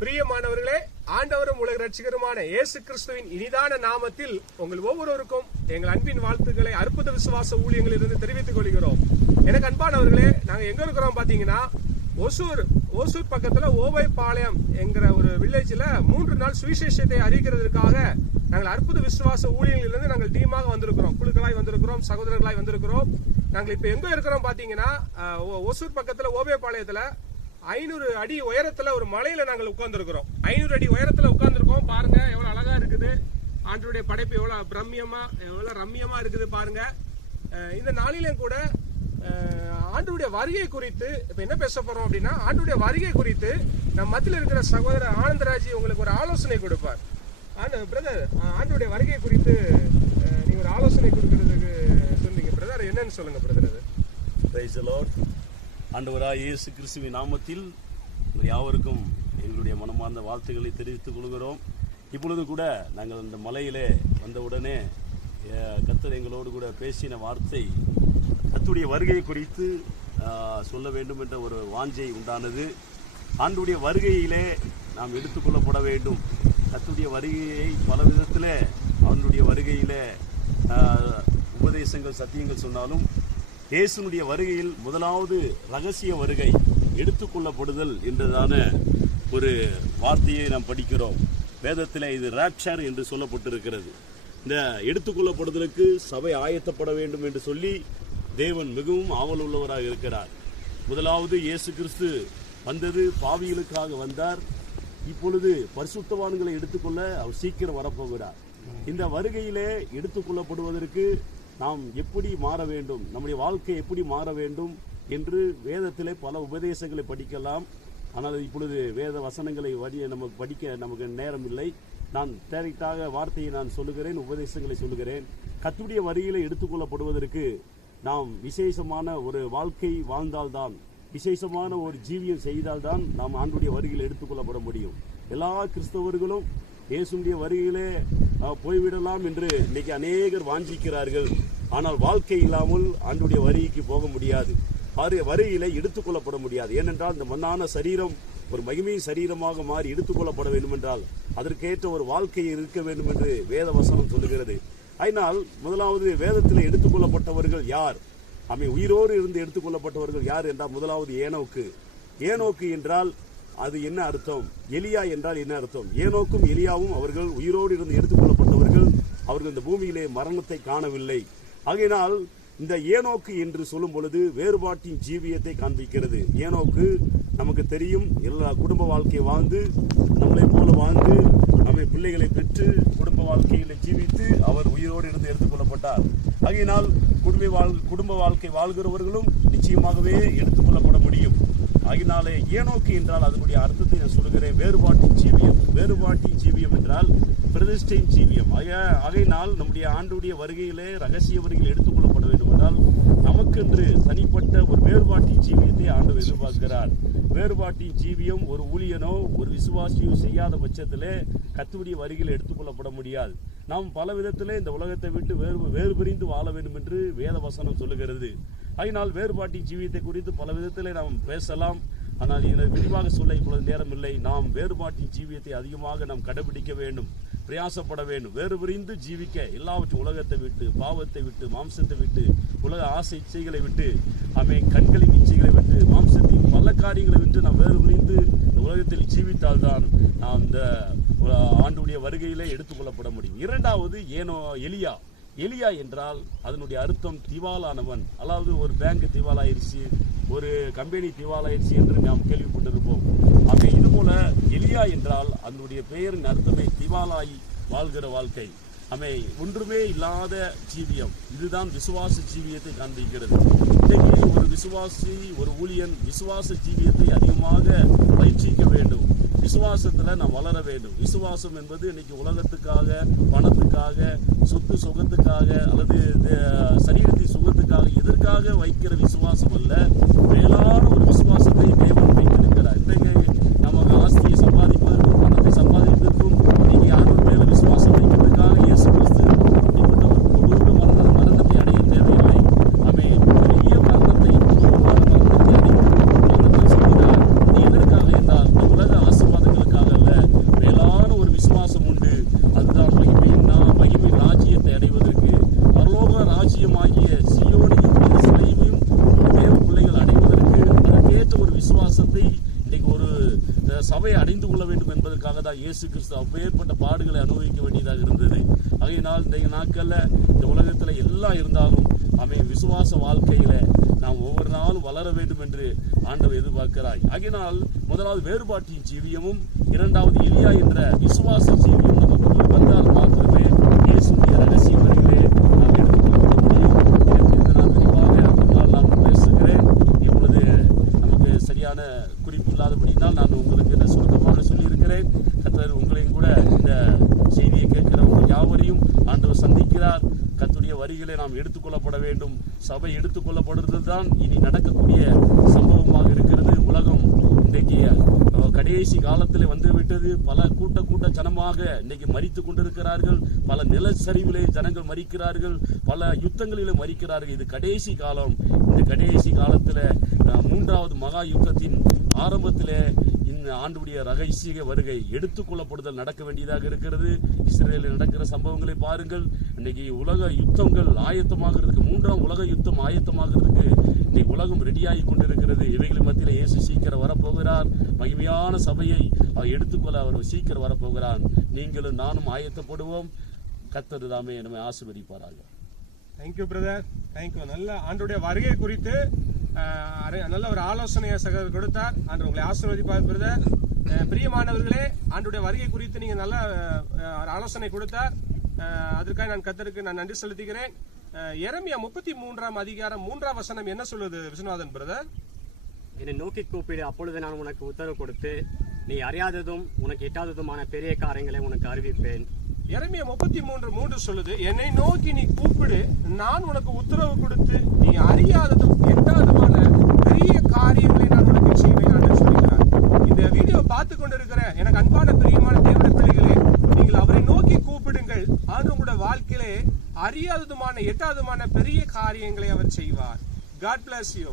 பிரியமானவர்களே, ஆண்டவரும் உலக ரட்சிகருமான இயேசு கிறிஸ்துவின் இனிதான நாமத்தில் உங்கள் ஒவ்வொருவருக்கும் எங்கள் அன்பின் வாழ்த்துக்களை அற்புத விசுவாச ஊழியங்களில் இருந்து தெரிவித்துக் கொள்கிறோம். எனக்கு அன்பானவர்களே, நாங்க எங்க இருக்கிறோம் பாத்தீங்கன்னா, ஓசூர் பக்கத்துல ஓவைப்பாளையம் என்கிற ஒரு வில்லேஜ்ல 3 நாள் சுவிசேஷத்தை அறிவிக்கிறதுக்காக நாங்கள் அற்புத விசுவாச ஊழியங்களில் இருந்து நாங்கள் டீமாக வந்திருக்கிறோம், குழுக்களாய் வந்திருக்கிறோம், சகோதரர்களாய் வந்திருக்கிறோம். நாங்கள் இப்ப எங்க இருக்கிறோம் பாத்தீங்கன்னா, ஓசூர் பக்கத்துல ஓவைப்பாளையத்துல 500 அடி உயரத்துல ஒரு மலையில நாங்கள் உட்கார்ந்துருக்கிறோம். 500 அடி உயரத்துல உட்கார்ந்துருக்கோம். பாருங்க எவ்வளவு அழகா இருக்குது, ஆண்டவருடைய படைப்பு எவ்வளவு ரம்மியமா இருக்குது பாருங்க. இந்த நாளிலும் கூட ஆண்டவருடைய வருகை குறித்து இப்ப என்ன பேச போறோம் அப்படின்னா, ஆண்டவருடைய வருகை குறித்து நம்ம மத்தியில் இருக்கிற சகோதரர் ஆனந்தராஜ் உங்களுக்கு ஒரு ஆலோசனை கொடுப்பார். பிரதர், ஆண்டவருடைய வருகை குறித்து நீங்க ஒரு ஆலோசனை கொடுக்கறதுக்கு சொன்னீங்க பிரதர், என்னன்னு சொல்லுங்க பிரதர். அது பிரைஸ் தி லார்ட். ஆண்டவராகிய இயேசு கிறிஸ்துவின் நாமத்தில் யாவருக்கும் எங்களுடைய மனமார்ந்த வாழ்த்துக்களை தெரிவித்துக் கொள்கிறோம். இப்பொழுது கூட நாங்கள் இந்த மலையிலே வந்தவுடனே கர்த்தர் எங்களோடு கூட பேசின வார்த்தை, கர்த்தருடைய வருகை குறித்து சொல்ல வேண்டும் என்ற ஒரு வாஞ்சை உண்டானது. ஆண்டவருடைய வருகையிலே நாம் எடுத்துக்கொள்ளப்பட வேண்டும். கர்த்தருடைய வருகையை பல விதத்தில் அவனுடைய வருகையிலே உபதேசங்கள் சத்தியங்கள் சொன்னாலும், இயேசுனுடைய வருகையில் முதலாவது ரகசிய வருகை எடுத்துக்கொள்ளப்படுதல் என்றதான ஒரு வார்த்தையை நாம் படிக்கிறோம். வேதத்தில் இது ராப்சர் என்று சொல்லப்பட்டிருக்கிறது. இந்த எடுத்துக்கொள்ளப்படுதலுக்கு சபை ஆயத்தப்பட வேண்டும் என்று சொல்லி தேவன் மிகவும் ஆவல் உள்ளவராக இருக்கிறார். முதலாவது இயேசு கிறிஸ்து வந்தது பாவிகளுக்காக வந்தார். இப்பொழுது பரிசுத்தவான்களை எடுத்துக்கொள்ள அவர் சீக்கிரம் வரப்போகிறார். இந்த வருகையிலே எடுத்துக்கொள்ளப்படுவதற்கு நாம் எப்படி மாற வேண்டும், நம்முடைய வாழ்க்கை எப்படி மாற வேண்டும் என்று வேதத்திலே பல உபதேசங்களை படிக்கலாம். ஆனால் இப்பொழுது வேத வசனங்களை நமக்கு நேரம் இல்லை. நான் டைரக்டாக வார்த்தையை நான் சொல்லுகிறேன், உபதேசங்களை சொல்லுகிறேன். கர்த்தருடைய வருகையிலே எடுத்துக்கொள்ளப்படுவதற்கு நாம் விசேஷமான ஒரு வாழ்க்கை வாழ்ந்தால்தான், விசேஷமான ஒரு ஜீவியம் செய்தால்தான் நாம் ஆண்டவருடைய வருகையில் எடுத்துக்கொள்ளப்பட முடியும். எல்லா கிறிஸ்தவர்களும் இயேசுடைய வருகையிலே போய்விடலாம் என்று இன்னைக்கு அநேகர் வாஞ்சிக்கிறார்கள். ஆனால் வாழ்க்கை இல்லாமல் ஆண்டவருடைய வருகைக்கு போக முடியாது, வருகையிலே எடுத்துக்கொள்ளப்பட முடியாது. ஏனென்றால் இந்த மண்ணான சரீரம் ஒரு மகிமை சரீரமாக மாறி எடுத்துக்கொள்ளப்பட வேண்டும் என்றால் அதற்கேற்ற ஒரு வாழ்க்கையை இருக்க வேண்டும் என்று வேத வசனம் சொல்லுகிறது. அதனால் முதலாவது வேதத்தில் எடுத்துக்கொள்ளப்பட்டவர்கள் யார், உயிரோடு இருந்து எடுத்துக்கொள்ளப்பட்டவர்கள் யார் என்றால், முதலாவது ஏனோக்கு என்றால் அது என்ன அர்த்தம், எலியா என்றால் என்ன அர்த்தம்? ஏனோக்கும் எலியாவும் அவர்கள் உயிரோடு இருந்து எடுத்துக்கொள்ளப்பட்டவர்கள். அவர்கள் இந்த பூமியிலே மரணத்தை காணவில்லை. ஆகையினால் இந்த ஏனோக்கு என்று சொல்லும் பொழுது வேறுபாட்டின் ஜீவியத்தை காண்பிக்கிறது. ஏனோக்கு நமக்கு தெரியும், எல்லா குடும்ப வாழ்க்கையை வாழ்ந்து நம்மளை போல வாழ்ந்து நம்மை பிள்ளைகளை பெற்று குடும்ப வாழ்க்கையில ஜீவித்து அவர் உயிரோடு இருந்து எடுத்துக்கொள்ளப்பட்டார். ஆகையினால் குடும்ப வாழ்க்கை வாழ்கிறவர்களும் நிச்சயமாகவே எடுத்துக்கொள்ளப்பட முடியும். ஆகினாலே ஏனோக்கு என்றால் அதனுடைய அர்த்தத்தை நான் சொல்லுகிறேன், வேறுபாட்டின் ஜீவியம் என்றால் பிரதிஷ்டையின் ஜீவியம். ஆகையினால் நம்முடைய ஆண்டுடைய வருகையிலே ரகசிய வருகையில் எடுத்துக்கொள்ளப்பட வேண்டும் என்றால் நமக்கென்று தனிப்பட்ட ஒரு வேறுபாட்டின் ஜீவியத்தை ஆண்டவர் எதிர்பார்க்கிறார். வேறுபாட்டின் ஜீவியம் ஒரு ஊழியனோ ஒரு விசுவாசியோ செய்யாத பட்சத்திலே கர்த்தருடைய வருகையில் எடுத்துக்கொள்ளப்பட முடியாது. நாம் பல விதத்திலே இந்த உலகத்தை விட்டு வேறு பிரிந்து வாழ வேண்டும் என்று வேத வசனம் சொல்லுகிறது. அதனால் வேறுபாட்டின் ஜீவியத்தை குறித்து பல விதத்திலே நாம் பேசலாம். ஆனால் இதை விரிவாக சொல்ல இப்பொழுது நேரம் இல்லை. நாம் வேறுபாட்டின் ஜீவியத்தை அதிகமாக நாம் கடைபிடிக்க வேண்டும், பிரயாசப்பட வேண்டும். வேறு பிரிந்து ஜீவிக்க எல்லாவற்றும் உலகத்தை விட்டு, பாவத்தை விட்டு, மாம்சத்தை விட்டு, உலக ஆசை இச்சைகளை விட்டு, கண்களின் இச்சைகளை விட்டு, மாம்சத்தின் பல காரியங்களை விட்டு நாம் வேறு பிரிந்து இந்த உலகத்தில் ஜீவித்தால்தான் நாம் இந்த ஆண்டுடைய வருகையிலே எடுத்துக்கொள்ளப்பட முடியும். இரண்டாவது எலியா என்றால் அதனுடைய அர்த்தம் திவாலானவன். அதாவது ஒரு பேங்க் திவாலாயிருச்சு, ஒரு கம்பெனி திவாலாயிருச்சு என்று நாம் கேள்விப்பட்டிருப்போம். இது போல எலியா என்றால் அதனுடைய பெயரின் அர்த்தமே திவாலாய் வாழ்கிற வாழ்க்கை, ஒன்றுமே இல்லாத ஜீவியம். இதுதான் விசுவாச ஜீவியத்தை காண்பிக்கிறது. இன்றைக்கு ஒரு விசுவாசி, ஒரு ஊழியன் விசுவாச ஜீவியத்தை அதிகமாக பயிற்சிக்க வேண்டும். விசுவாசத்துல நாம் வளர வேண்டும். விசுவாசம் என்பது இன்னைக்கு உலகத்துக்காக, பணத்துக்காக, சொத்து சுகத்துக்காக அல்லது சரீரத்தின் சுகத்துக்காக எதற்காக வைக்கிற விசுவாசம் அல்ல, மேலான ஒரு விசுவாசத்தை தேவன் வைத்திருக்கிறார். இன்றைக்கு நமக்கு ஆஸ்தியை சம்பாதிப்பதற்கும் பணத்தை சம்பாதிப்பதற்கும் இன்னைக்கு யாரும் மேல விசுவாசம் வைக்கிறதுக்காக இயேசு கிறிஸ்து இப்படிப்பட்ட ஒரு கொடூர மரணத்தை அடைய தேவையில்லை. பெரிய மரணத்தை அடையும். சொல்கிறார், எதற்காக என்றால் உலக ஆசீர்வாதங்களுக்காக சபையை அடைந்து கொள்ள வேண்டும் என்பதற்காக தான் இயேசு கிறிஸ்து அப்பேற்பட்ட பாடுகளை அனுபவிக்க வேண்டியதாக இருந்தது. ஆகையினால் இந்த நாட்கள்ல இந்த உலகத்துல எல்லாம் இருந்தாலும் விசுவாச வாழ்க்கையில நாம் ஒவ்வொரு நாளும் வளர வேண்டும் என்று ஆண்டவர் எதிர்பார்க்கிறாய். ஆகையினால் முதலாவது வேறுபாட்டின் ஜீவியமும், இரண்டாவது எலியா என்ற விசுவாச ஜீவியம் நமக்கு வந்தால் மாத்திரமே இயேசுடைய ரகசிய வருகிறே நாம் எடுத்துக்கொள்ள முடியும். நான் விரிவாக நான் பேசுகிறேன். இப்பொழுது நமக்கு சரியான குறிப்பு இல்லாதபடினால் நான் உங்களுக்கு சுருக்கமாக சொல்லியிருக்கிறேன். கர்த்தர் உங்களையும் கூட இந்த செய்தியை கேட்கிறவங்க யாவரையும் ஆண்டவர் சந்திக்கிறார். கர்த்தருடைய வரிகளை நாம் எடுத்துக்கொள்ளப்பட வேண்டும். சபை எடுத்துக்கொள்ளப்படுறது தான் இனி நடக்கக்கூடிய சம்பவமாக இருக்கிறது. உலகம் இன்றைக்கு கடைசி காலத்தில் வந்துவிட்டது. பல கூட்ட ஜனமாக இன்னைக்கு மரித்து கொண்டிருக்கிறார்கள். பல நிலச்சரிவிலே ஜனங்கள் மரிக்கிறார்கள், பல யுத்தங்களிலே மரிக்கிறார்கள். இது கடைசி காலம். இந்த கடைசி காலத்தில் மூன்றாவது மகா யுத்தத்தின் ஆரம்பத்திலே இந்த ஆண்டுடைய ரகசிய வருகை எடுத்துக்கொள்ளப்படுதல் நடக்க வேண்டியதாக இருக்கிறது. இஸ்ரேலில் நடக்கிற சம்பவங்களை பாருங்கள். இன்னைக்கு உலக யுத்தங்கள் ஆயத்தமாகிறதுக்கு, மூன்றாம் உலக யுத்தம் ஆயத்தமாகிறதுக்கு இன்னைக்கு உலகம் ரெடியாகி கொண்டிருக்கிறது. இவைகளின் மத்தியில் இயேசு சீக்கிரம் வரப்போகிறார். மகிமையான சபையை அவர் எடுத்துக்கொள்ள அவர் சீக்கிரம் வரப்போகிறார். நீங்களும் நானும் ஆயத்தப்படுவோம். கர்த்தர் தாமே நம்மை ஆசீர்வதிப்பாராக. Thank you brother, thank you. நல்ல ஆண்டுடைய வருகை குறித்து நல்ல ஒரு ஆலோசனையை சகோதரர் கொடுத்தார். ஆண்டு உங்களை ஆசீர்வதிப்பார் பிரதர். பிரியமானவர்களே, ஆண்டுடைய வருகை குறித்து நீங்க நல்ல ஆலோசனை கொடுத்தார். அதற்காக நான் கர்த்தருக்கு நான் நன்றி செலுத்துகிறேன். எரேமியா 33ஆம் அதிகாரம் 3ஆம் வசனம் என்ன சொல்லுது விஸ்வநாதன் பிரதர்? என்னை நோக்கி கூப்பிடு, அப்பொழுது நான் உனக்கு உத்தரவு கொடுத்து நீ அறியாததும் உனக்கு எட்டாததுமான பெரிய காரியங்களை உனக்கு அறிவிப்பேன். எரேமியா 33:3 சொல்லுது, என்னை நோக்கி நீ கூப்பிடு, நான் உனக்கு உத்தரவு கொடுத்து நீ அறியாததும் எட்டாததுமான பெரிய காரியங்களை நான் உனக்கு செய்வேன் என்று சொல்கிறார். இந்த வீடியோ பார்த்து கொண்டிருக்கிற எனக்கு அன்பான பிரியமான தேவனுடைய பிள்ளைகளே, நீங்கள் அவரை நோக்கி கூப்பிடுங்கள். ஆண்டு உங்களுடைய வாழ்க்கையிலே அறியாததுமான எட்டாததுமான பெரிய காரியங்களை அவர் செய்வார். God bless you.